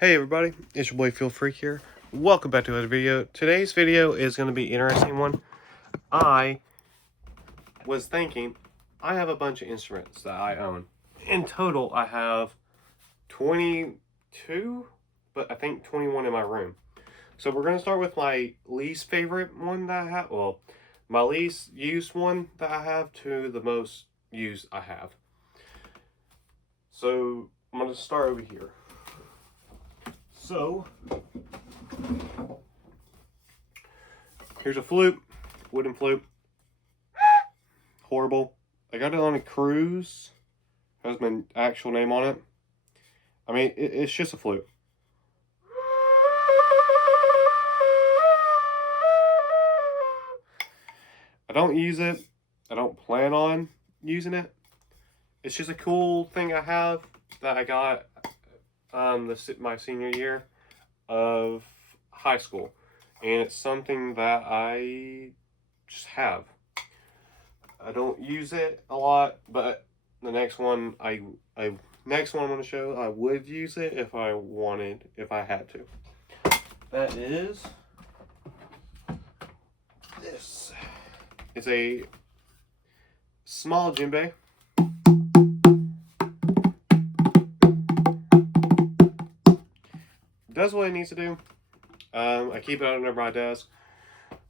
Hey everybody, it's your boy Feel Freak here. Welcome back to another video. Today's video is going to be an interesting one. I was thinking, I have a bunch of instruments that I own. In total, I have 22, but I think 21 in my room. So we're going to start with my least favorite one that I have. Well, my least used one that I have to the most used I have. So I'm going to start over here. So, here's a flute, wooden flute. Horrible. I got it on a cruise. Has my actual name on it. I mean, it's just a flute. I don't use it. I don't plan on using it. It's just a cool thing I have that I got my senior year of high school, and it's something that I just have. I don't use it a lot, but the next one I'm going to show, I would use it if I had to. That is this. It's a small djembe. Does what it needs to do. I keep it under my desk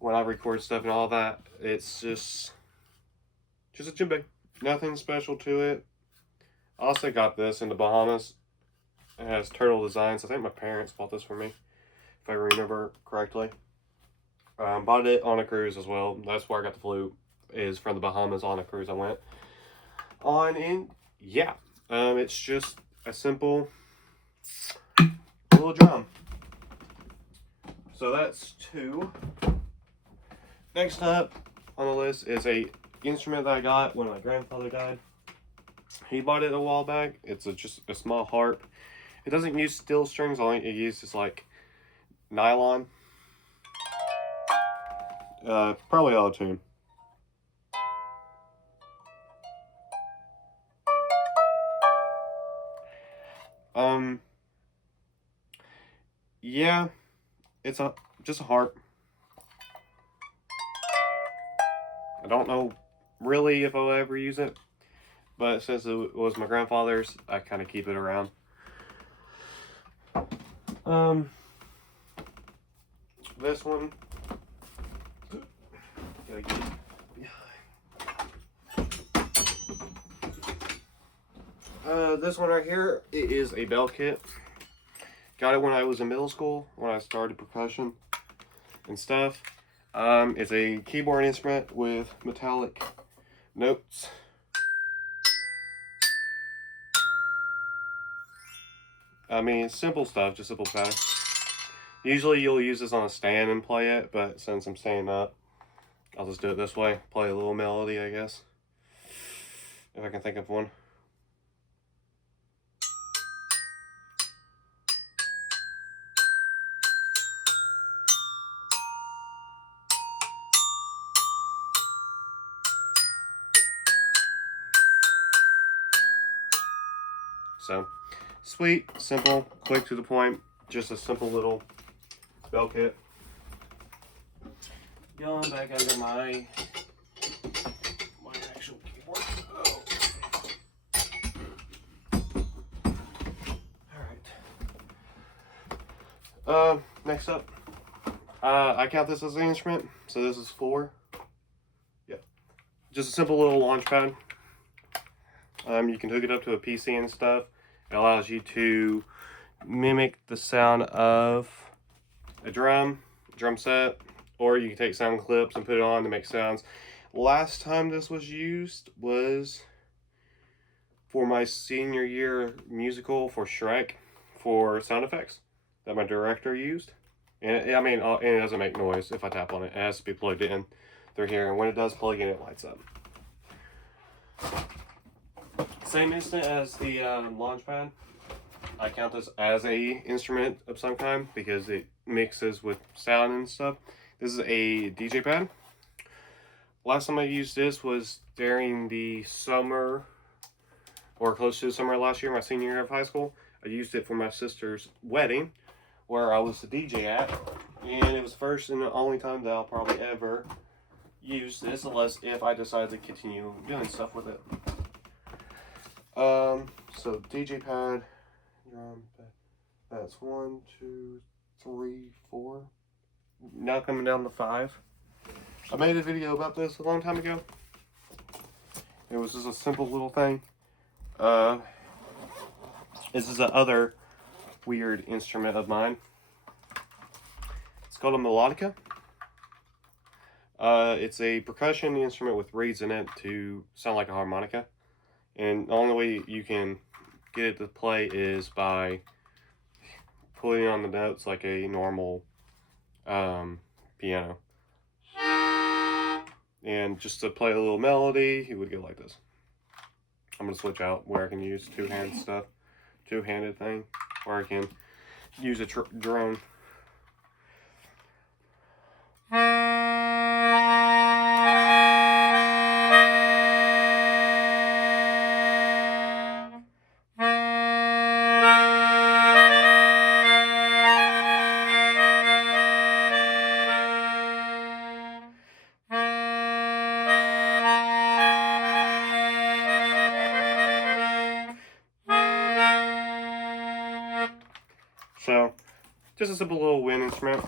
when I record stuff and all that. It's just a djembe. Nothing special to it. I also got this in the Bahamas. It has turtle designs. I think my parents bought this for me, if I remember correctly. Bought it on a cruise as well. That's where I got the flute, is from the Bahamas on a cruise I went on. And yeah, it's just a simple little drum. So that's two. Next up on the list is a instrument that I got when my grandfather died. He bought it a while back. It's just a small harp. It doesn't use steel strings on it. It uses like nylon. Probably out of tune. Yeah, it's just a harp. I don't know really if I'll ever use it, but since it was my grandfather's, I kind of keep it around. This one. Gotta get this one right here, it is a bell kit. Got it when I was in middle school, when I started percussion and stuff. It's a keyboard instrument with metallic notes. I mean, it's simple stuff, just simple pattern. Usually you'll use this on a stand and play it, but since I'm staying up, I'll just do it this way. Play a little melody, I guess. If I can think of one. So, sweet, simple, quick to the point. Just a simple little bell kit. Going back under my actual keyboard. Alright. Next up. I count this as an instrument, so this is 4. Yeah. Just a simple little launch pad. You can hook it up to a PC and stuff. It allows you to mimic the sound of a drum set, or you can take sound clips and put it on to make sounds. Last time this was used was for my senior year musical for Shrek, for sound effects that my director used. And it doesn't make noise if I tap on it. It has to be plugged in through here, and when it does plug in, it lights up. Same instant as the launch pad. I count this as a instrument of some kind because it mixes with sound and stuff. This is a DJ pad. Last time I used this was during the summer, or close to the summer last year, my senior year of high school. I used it for my sister's wedding, where I was the DJ at, and it was the first and the only time that I'll probably ever use this, unless if I decide to continue doing stuff with it. So DJ pad, drum pad. That's 1, 2, 3, 4. Now coming down to 5. I made a video about this a long time ago. It was just a simple little thing. This is another weird instrument of mine. It's called a melodica. It's a percussion instrument with reeds in it to sound like a harmonica. And the only way you can get it to play is by putting on the notes like a normal piano. And just to play a little melody, it would go like this. I'm going to switch out where I can use two-handed thing, or I can use a drone. So, just a simple little wind instrument.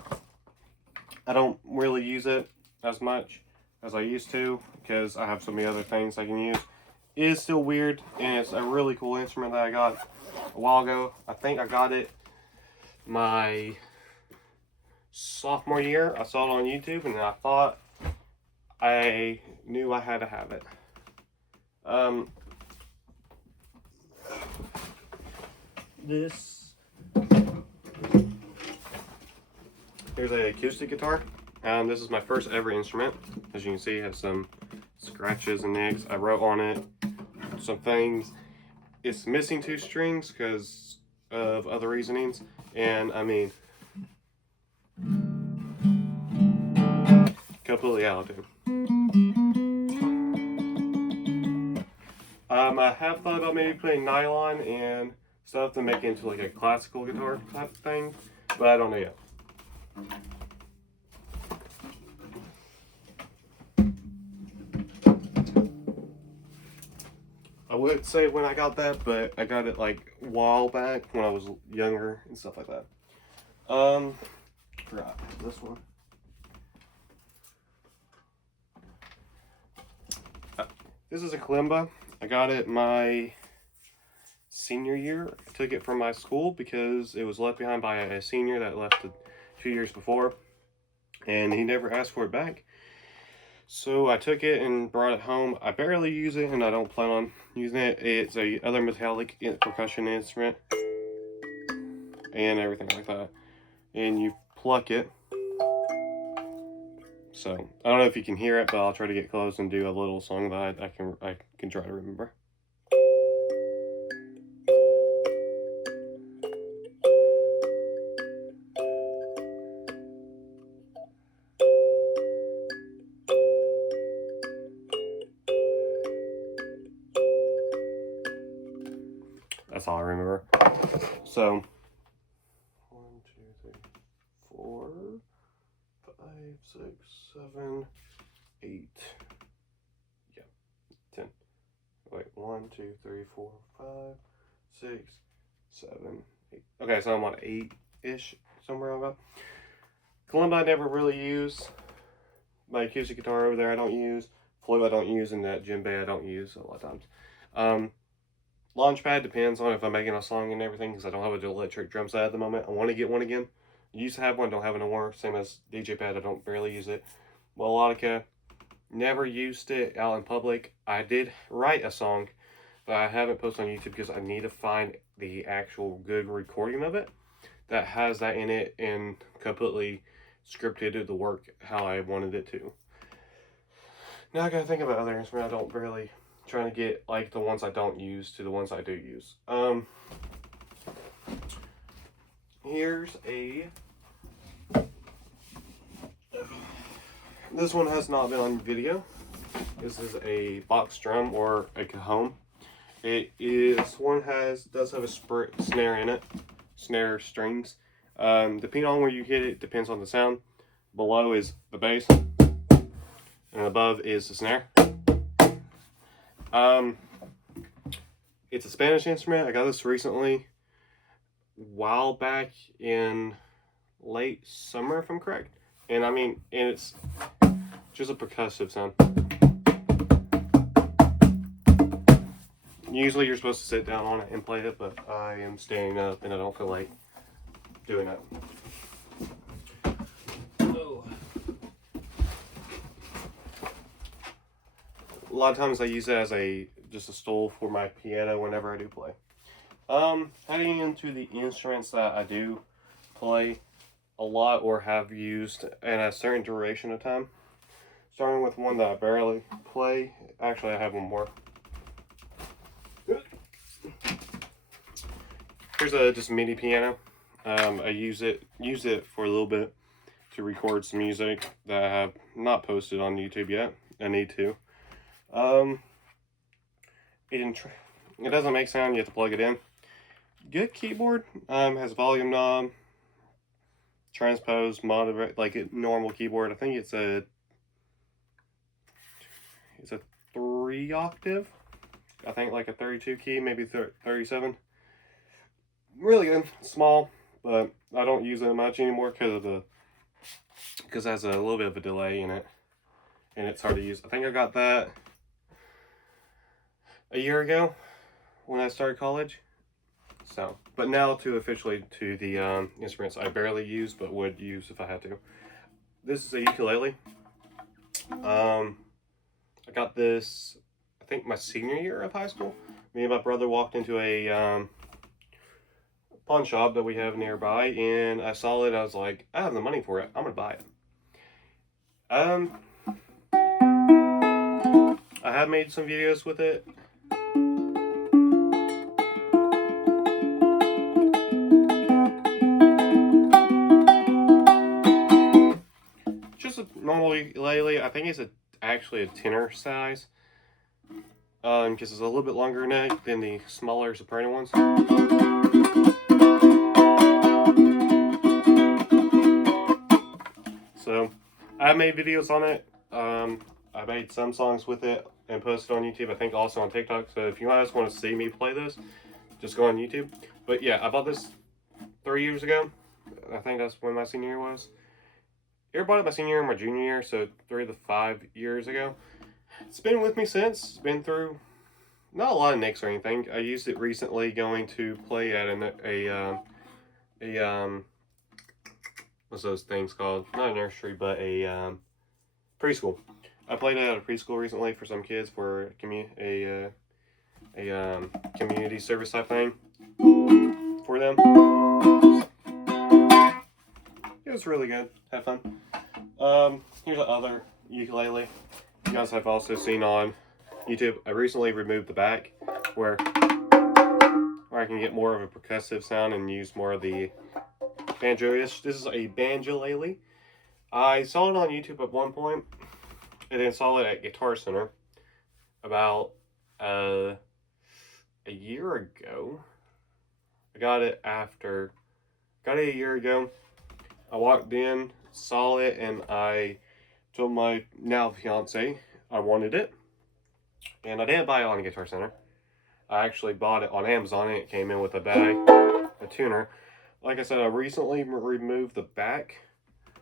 I don't really use it as much as I used to because I have so many other things I can use. It is still weird, and it's a really cool instrument that I got a while ago. I think I got it my sophomore year. I saw it on YouTube, and I thought I knew I had to have it. Here's an acoustic guitar. This is my first ever instrument. As you can see, it has some scratches and nicks. I wrote on it some things. It's missing 2 strings because of other reasonings. And I mean, completely out of tune. I have thought about maybe playing nylon and stuff to make it into like a classical guitar type of thing, but I don't know yet. I would say when I got that, but I got it like a while back when I was younger and stuff like that. Forgot this one. This is a kalimba. I got it my senior year. I took it from my school because it was left behind by a senior that left 2 years before, and he never asked for it back. So I took it and brought it home. I barely use it, and I don't plan on using it. It's a other metallic percussion instrument and everything like that. And you pluck it. So I don't know if you can hear it, but I'll try to get close and do a little song that I can try to remember. That's all I remember. So 1, 2, 3, 4, 5, 6, 7, 8. Yeah, 10. Wait, 1, 2, 3, 4, 5, 6, 7, 8. Okay, so I'm on 8-ish, somewhere around that. Kalimba I never really use. My acoustic guitar over there I don't use. Flute I don't use, and that djembe I don't use a lot of times. Launchpad depends on if I'm making a song and everything, because I don't have an electric drum set at the moment. I want to get one again. I used to have one, don't have it anymore. Same as DJ pad, I don't barely use it. Melodica, never used it out in public. I did write a song, but I haven't posted on YouTube because I need to find the actual good recording of it that has that in it and completely scripted the work how I wanted it to. Now I gotta think about other instruments I don't really... Trying to get like the ones I don't use to the ones I do use. Here's this one has not been on video. This is a box drum or a cajon. Does have a snare in it, snare strings. Depending on where you hit it, depends on the sound. Below is the bass, and above is the snare. It's a Spanish instrument. I got this recently, while back in late summer, if I'm correct. And it's just a percussive sound. Usually you're supposed to sit down on it and play it, but I am standing up and I don't feel like doing that. So, a lot of times I use it as just a stool for my piano whenever I do play. Heading into the instruments that I do play a lot or have used in a certain duration of time. Starting with one that I barely play. Actually, I have one more. Here's just a MIDI piano. I use it for a little bit to record some music that I have not posted on YouTube yet. I need to. It doesn't make sound. You have to plug it in. Good keyboard. Has a volume knob, transpose, moderate, like a normal keyboard. I think it's a 3 octave. I think like a 32 key, maybe 37. Really good. Small, but I don't use it much anymore because it has a little bit of a delay in it, and it's hard to use. I think I got that a year ago when I started college. So, but now officially to the instruments I barely use but would use if I had to. This is a ukulele. I got this, I think, my senior year of high school. Me and my brother walked into a pawn shop that we have nearby, and I saw it. I was like, I have the money for it. I'm gonna buy it. I have made some videos with it. Just a normal ukulele. I think it's actually a tenor size. Because it's a little bit longer neck than the smaller soprano ones. So, I made videos on it. I made some songs with it and posted on YouTube. I think also on TikTok. So if you guys want to see me play this, just go on YouTube. But yeah, I bought this 3 years ago. I think that's when my senior year was. I bought it my senior year and my junior year, so 3 to 5 years ago. It's been with me since. It's been through not a lot of nicks or anything. I used it recently going to play at what's those things called? Not a nursery, but a preschool. I played at a preschool recently for some kids for a community service type thing for them. It was really good. Had fun. Here's the other ukulele you guys have also seen on YouTube. I recently removed the back where I can get more of a percussive sound and use more of the banjo-ish. This is a banjolele. I saw it on YouTube at one point, and then saw it at Guitar Center about a year ago. I got it a year ago. I walked in, saw it, and I told my now fiance I wanted it. And I didn't buy it on Guitar Center. I actually bought it on Amazon, and it came in with a bag, a tuner. Like I said, I recently removed the back.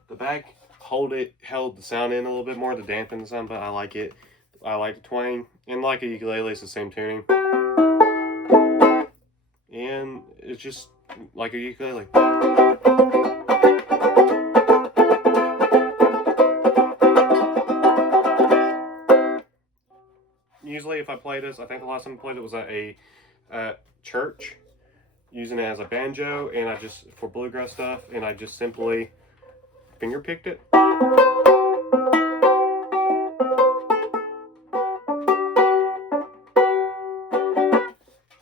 The back held the sound in a little bit more to dampen the sound, but I like it. I like the twang. And like a ukulele, it's the same tuning. And it's just like a ukulele. Usually if I play this, I think the last time I played it was at a church, using it as a banjo, and for bluegrass stuff, and I just simply finger picked it.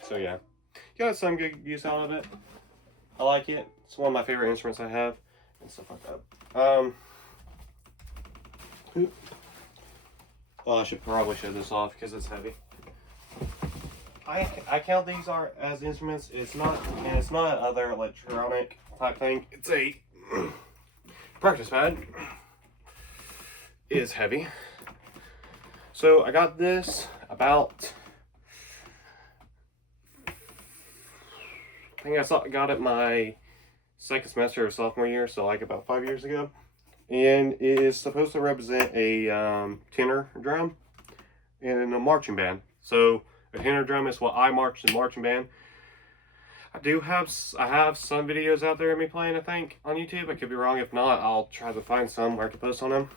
So yeah, got some good use out of it. I like it. It's one of my favorite instruments I have, and stuff like that. Well, I should probably show this off because it's heavy. I count these are as instruments. It's not other electronic type thing. It's a practice pad. It is heavy. So I got this about, I think I got it my second semester of sophomore year, so like about 5 years ago. And it is supposed to represent a tenor drum in a marching band. So a tenor drum is what I marched in marching band. I have some videos out there of me playing, I think, on YouTube. I could be wrong. If not, I'll try to find some where I can post on them.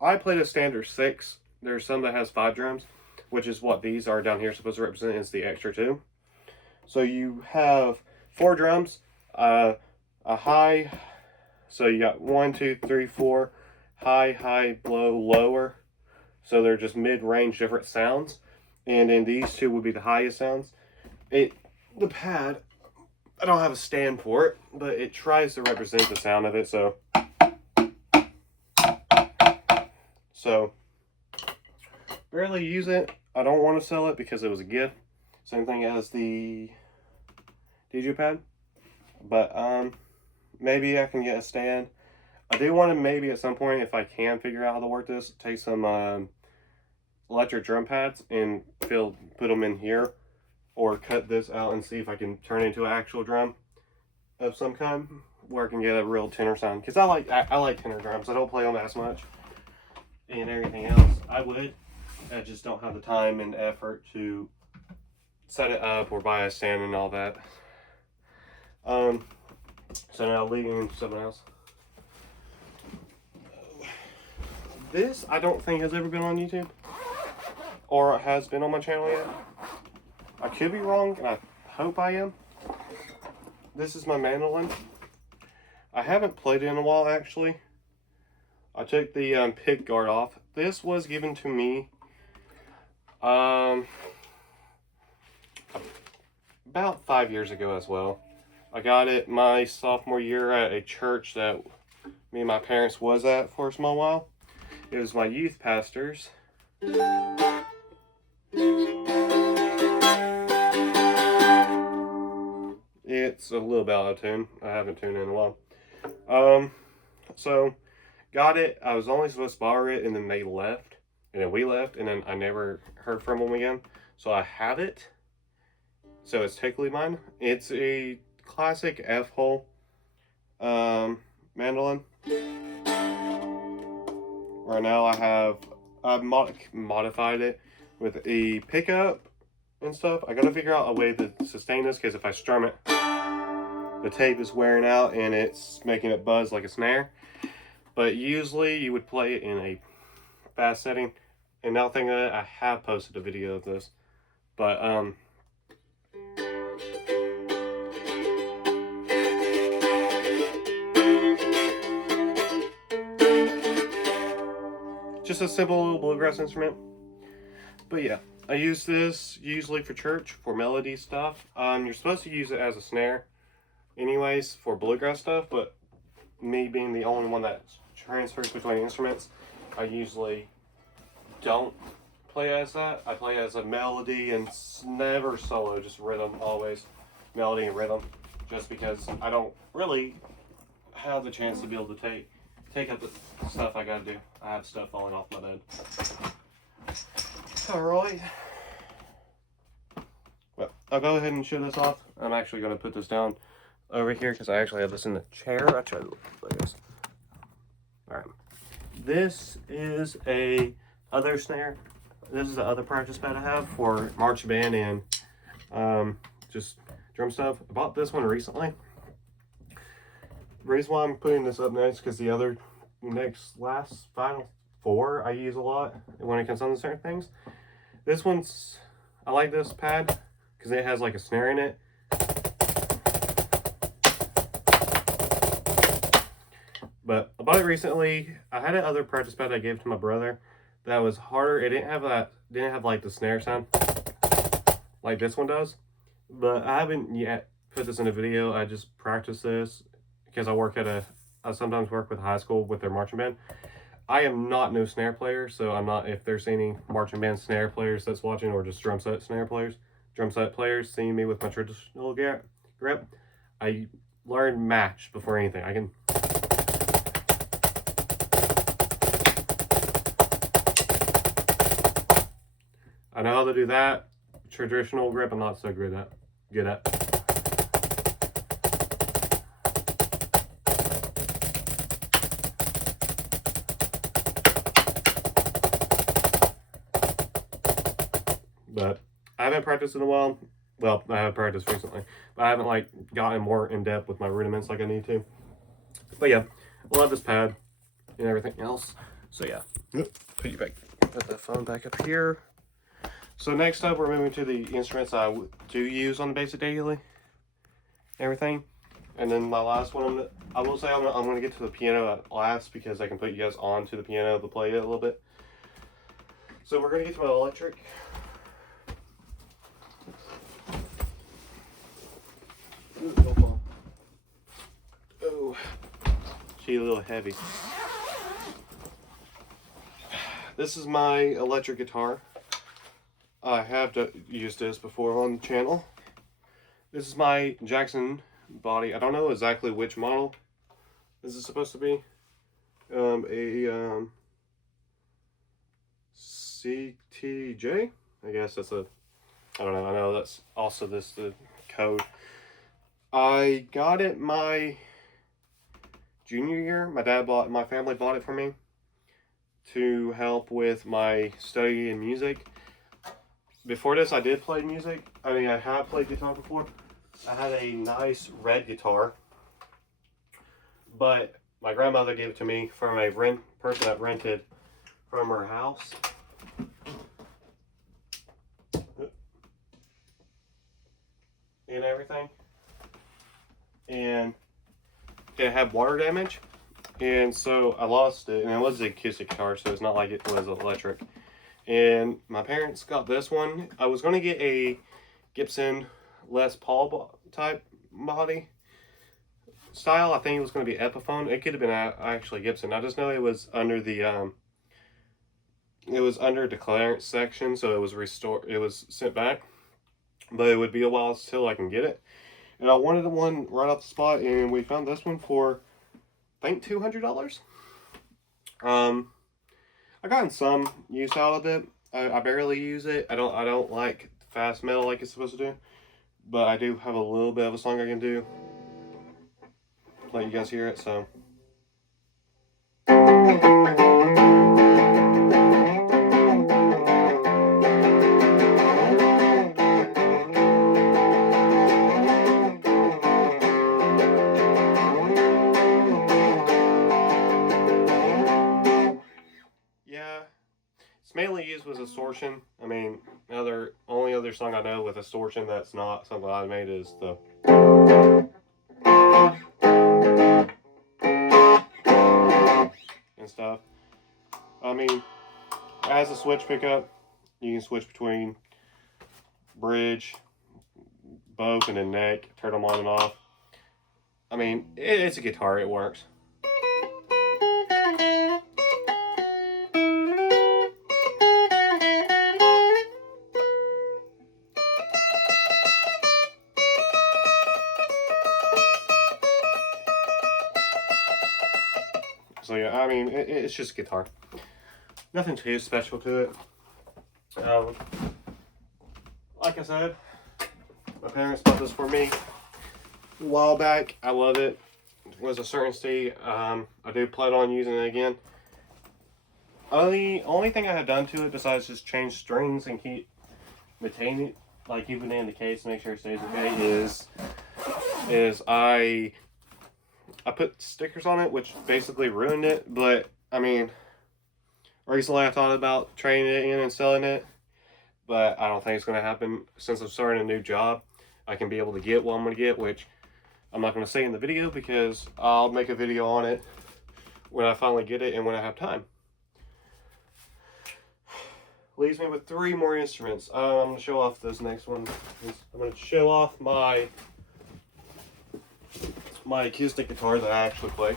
I played a standard 6. There's some that has 5 drums, which is what these are down here supposed to represent, is the extra 2. So you have 4 drums, a high, so you got 1, 2, 3, 4, high, low, lower. So they're just mid-range different sounds. And then these 2 would be the highest sounds. The pad, I don't have a stand for it, but it tries to represent the sound of it, so barely use it. I don't want to sell it because it was a gift. Same thing as the DJ pad. But maybe I can get a stand. I do want to maybe at some point, if I can figure out how to work this, take some electric drum pads and put them in here, or cut this out and see if I can turn it into an actual drum of some kind where I can get a real tenor sound. Because I like tenor drums. I don't play them as much. And everything else I would. I just don't have the time and effort to set it up or buy a stand and all that. So now leading into something else. This I don't think has ever been on YouTube, or has been on my channel yet. I could be wrong, and I hope I am. This is my mandolin. I haven't played it in a while, actually. I took the pick guard off. This was given to me about 5 years ago as well. I got it my sophomore year at a church that me and my parents was at for a small while. It was my youth pastor's. It's a little bit out of tune. I haven't tuned in a while. So got it. I was only supposed to borrow it, and then they left, and then we left, and then I never heard from them again. So I have it. So it's technically mine. It's a classic F-hole mandolin. Right now I've modified it with a pickup and stuff. I gotta figure out a way to sustain this, because if I strum it, the tape is wearing out and it's making it buzz like a snare. But usually you would play it in a fast setting. And now thinking of it, I have posted a video of this. But just a simple little bluegrass instrument. But yeah, I use this usually for church, for melody stuff. You're supposed to use it as a snare anyways for bluegrass stuff, but me being the only one that transfers between instruments, I usually don't play as that. I play as a melody and never solo, just rhythm, always melody and rhythm, just because I don't really have the chance to be able to take up the stuff I gotta do. I have stuff falling off my bed. Alright. Well, I'll go ahead and show this off. I'm actually going to put this down over here because I actually have this in the chair. I'll try to look like this. Alright. This is a other snare. This is the other practice pad I have for marching band and just drum stuff. I bought this one recently. The reason why I'm putting this up next because the other final 4 I use a lot when it comes on to certain things. This one's, I like this pad because it has like a snare in it. But I bought it recently. I had another practice pad I gave to my brother that was harder. It didn't have like the snare sound like this one does. But I haven't yet put this in a video. I just practice this because I sometimes work with high school with their marching band. I am not no snare player, so I'm not, if there's any marching band snare players that's watching or just drum set snare players, drum set players seeing me with my traditional grip, I learned match before anything. I know how to do that. Traditional grip, I'm not so good at. But I haven't practiced in a while. Well, I have practiced recently, but I haven't like gotten more in depth with my rudiments like I need to. But yeah, I love this pad and everything else. So yeah, put the phone back up here. So next up, we're moving to the instruments I do use on the basic daily, everything. And then my last one, I will say I'm going to get to the piano at last because I can put you guys onto the piano to play it a little bit. So we're going to get to my electric. Oh, she's a little heavy. This is my electric guitar. I have used this before on the channel. This is my Jackson body. I don't know exactly which model this is supposed to be. A CTJ. I guess that's a. I don't know. I know that's also the code. I got it my junior year. My family bought it for me to help with my study in music. Before this, I did play music. I mean, I have played guitar before. I had a nice red guitar, but my grandmother gave it to me from a person that rented from her house. And everything. And it had water damage. And so I lost it. And it was an acoustic guitar, so it's not like it was electric. And my parents got this one. I was going to get a Gibson Les Paul type body style. I think it was going to be Epiphone. It could have been actually Gibson. I just know it was under the clearance section, so it was restored. It was sent back, but it would be a while till I can get it. And I wanted one right off the spot, and we found this one for I think $200. I gotten some use out of it. I barely use it. I don't like fast metal like it's supposed to do, but I do have a little bit of a song I can do. Let you guys hear it. So. Mainly used was Distortion. I mean, only other song I know with Distortion that's not something I made is the and stuff. I mean, it has a switch pickup. You can switch between bridge, both, and then neck. Turn them on and off. I mean, it's a guitar. It works. So yeah, I mean, it's just a guitar. Nothing too special to it. Like I said, my parents bought this for me a while back. I love it. It was a certainty. I do plan on using it again. Only thing I have done to it besides just change strings and keep maintaining it, like keeping it in the case to make sure it stays okay, is I put stickers on it, which basically ruined it. But I mean, recently I thought about trading it in and selling it, but I don't think it's going to happen. Since I'm starting a new job, I can be able to get what I'm going to get, which I'm not going to say in the video because I'll make a video on it when I finally get it and when I have time. Leaves me with 3 more instruments. I'm going to show off this next one. I'm going to show off my acoustic guitar that I actually play.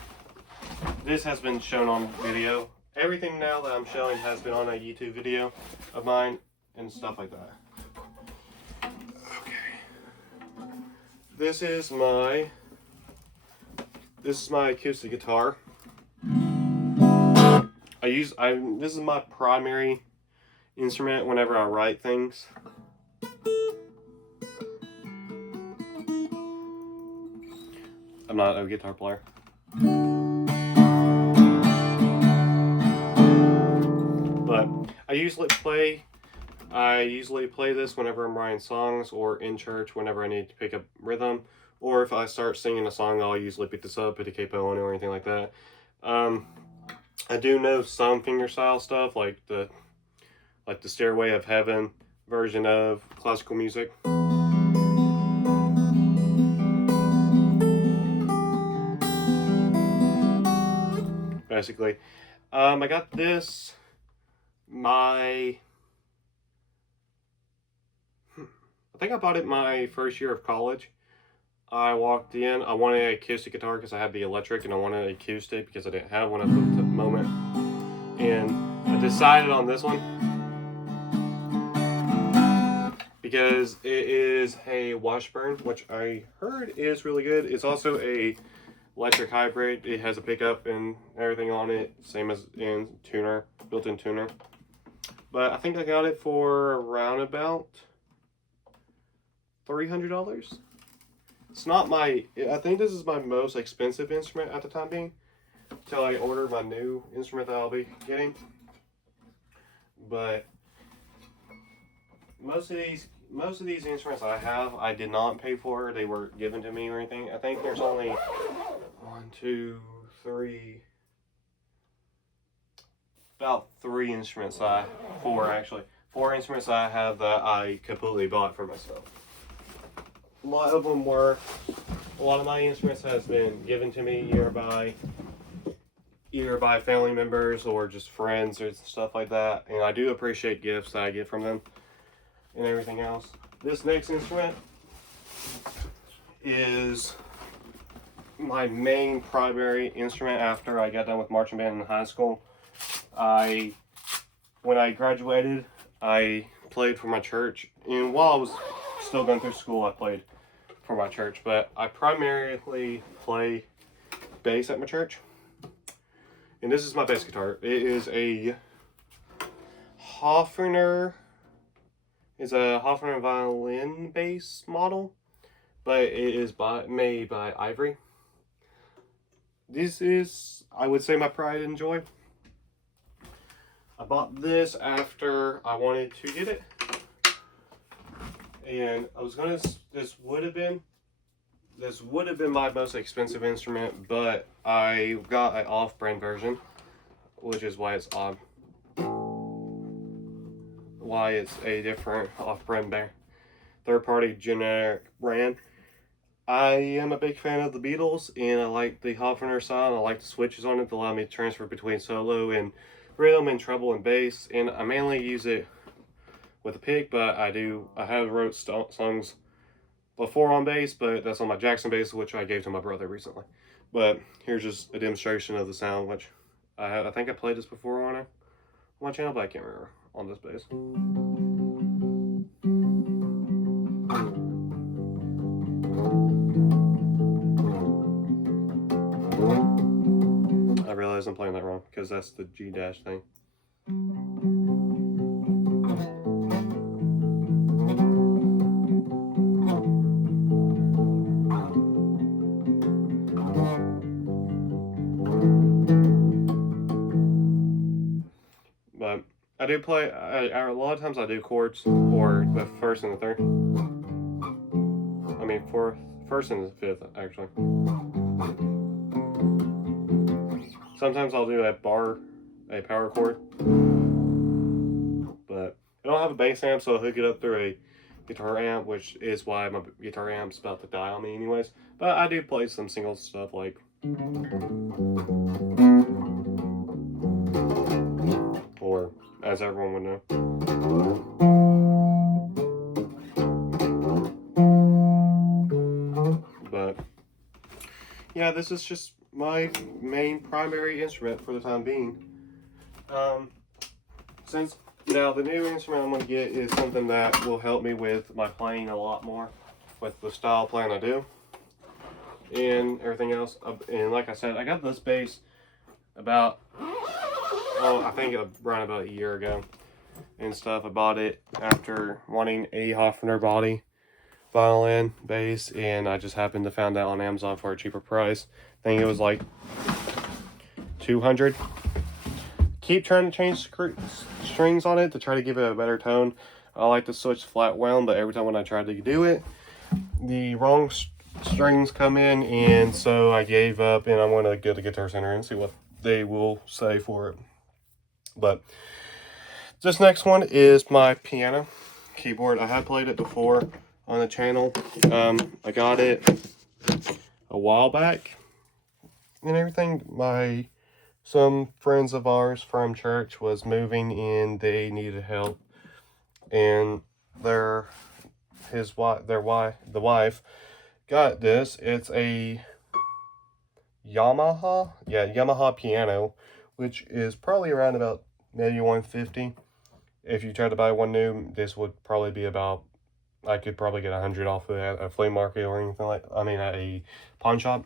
This has been shown on video. Everything now that I'm showing has been on a YouTube video of mine and stuff like that. this is my acoustic guitar. This is my primary instrument whenever I write things. I'm not a guitar player. But I usually play this whenever I'm writing songs or in church whenever I need to pick up rhythm. Or if I start singing a song, I'll usually pick this up, put a capo on it or anything like that. I do know some fingerstyle stuff like the Stairway of Heaven version of classical music. Basically, I got this. I think I bought it my first year of college. I walked in. I wanted an acoustic guitar because I had the electric, and I wanted an acoustic because I didn't have one at the moment. And I decided on this one because it is a Washburn, which I heard is really good. It's also a electric hybrid. It has a pickup and everything on it, same as in tuner, built-in tuner. But I think I got it for around about $300. It's not I think this is my most expensive instrument at the time being, until I order my new instrument that I'll be getting. But most of these instruments I have, I did not pay for. They were given to me or anything. I think there's only 4 instruments four instruments I have that I completely bought for myself. A lot of my instruments has been given to me either by family members or just friends or stuff like that, and I do appreciate gifts that I get from them and everything else. This next instrument is my main primary instrument after I got done with marching band in high school. When I graduated, I played for my church, and while I was still going through school, I played for my church, but I primarily play bass at my church. And this is my bass guitar. It is a Hofner. It's a Hofner violin bass model, but it is made by Ivory. This is, I would say, my pride and joy. I bought this after I wanted to get it, and this would have been my most expensive instrument, but I got an off-brand version, which is why it's odd. Why it's a different off-brand third-party generic brand. I am a big fan of the Beatles, and I like the Hofner sound. I like the switches on it that allow me to transfer between solo and rhythm and treble and bass, and I mainly use it with a pick, but I have wrote songs before on bass, but that's on my Jackson bass, which I gave to my brother recently. But here's just a demonstration of the sound, which I think I played this before on my channel, but I can't remember on this bass. I realize I'm playing that wrong because that's the G dash thing. But I do play, a lot of times I do chords for the first and the third. I mean, first and the fifth, actually. Sometimes I'll do a power chord. But I don't have a bass amp, so I'll hook it up through a guitar amp, which is why my guitar amp's about to die on me anyways. But I do play some single stuff like... or, as everyone would know. But, yeah, this is just my main primary instrument for the time being. Now the new instrument I'm going to get is something that will help me with my playing a lot more. with the style plan I do and everything else. And like I said, I got this bass about, oh, I think around about a year ago and stuff. I bought it after wanting a Hofner body violin bass, and I just happened to find that on Amazon for a cheaper price. I think it was like $200. Keep trying to change strings on it to try to give it a better tone. I like to switch flat wound, but every time when I try to do it, the wrong strings come in, and so I gave up, and I'm going to go to Guitar Center and see what they will say for it. But this next one is my piano keyboard. I have played it before on the channel. I got it a while back and everything. Some friends of ours from church was moving and they needed help, and the wife got this. It's a Yamaha piano, which is probably around about maybe $150. If you try to buy one new, this would probably be about, I could probably get $100 off of it at a flea market or anything at a pawn shop.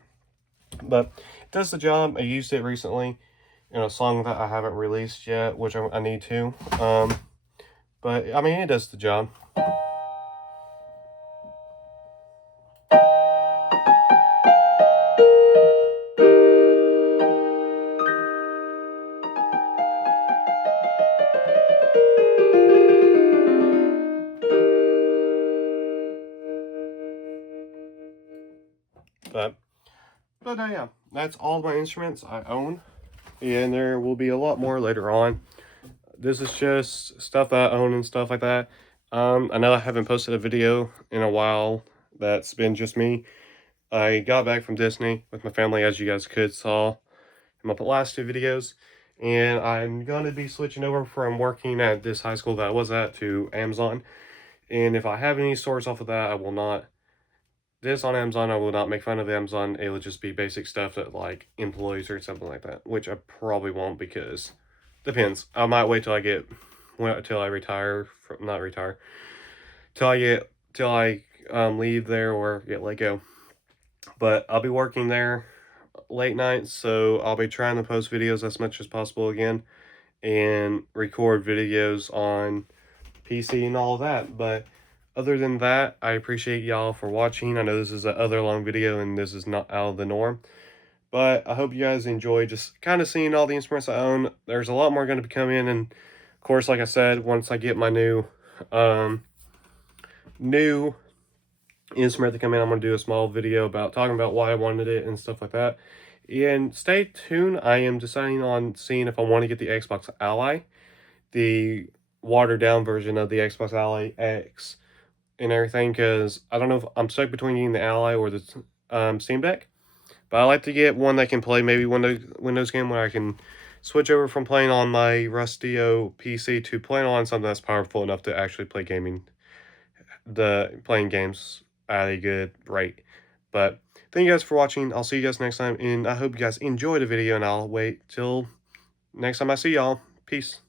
But it does the job. I used it recently in a song that I haven't released yet, which I need to. But it does the job. But yeah, that's all my instruments I own, and there will be a lot more later on. This is just stuff that I own and stuff like that. I know I haven't posted a video in a while that's been just me. I got back from Disney with my family, as you guys could saw in my last two videos, and I'm going to be switching over from working at this high school that I was at to Amazon. And if I have any source off of that, I will not make fun of Amazon. It will just be basic stuff that like employees or something like that, which I probably won't, because depends. I might wait till I retire, not retire, till I leave there or get let go. But I'll be working there late nights, so I'll be trying to post videos as much as possible again and record videos on PC and all of that. But other than that, I appreciate y'all for watching. I know this is another long video and this is not out of the norm, but I hope you guys enjoy just kind of seeing all the instruments I own. There's a lot more going to be coming, and of course, like I said, once I get my new instrument to come in, I'm going to do a small video about talking about why I wanted it and stuff like that. And stay tuned. I am deciding on seeing if I want to get the Xbox Ally, the watered down version of the Xbox Ally X and everything, because I don't know if I'm stuck between getting the Ally or the Steam Deck. But I like to get one that can play maybe Windows game where I can switch over from playing on my Rustio PC to playing on something that's powerful enough to actually play playing games at a good rate. But thank you guys for watching. I'll see you guys next time, and I hope you guys enjoyed the video, and I'll wait till next time I see y'all. Peace.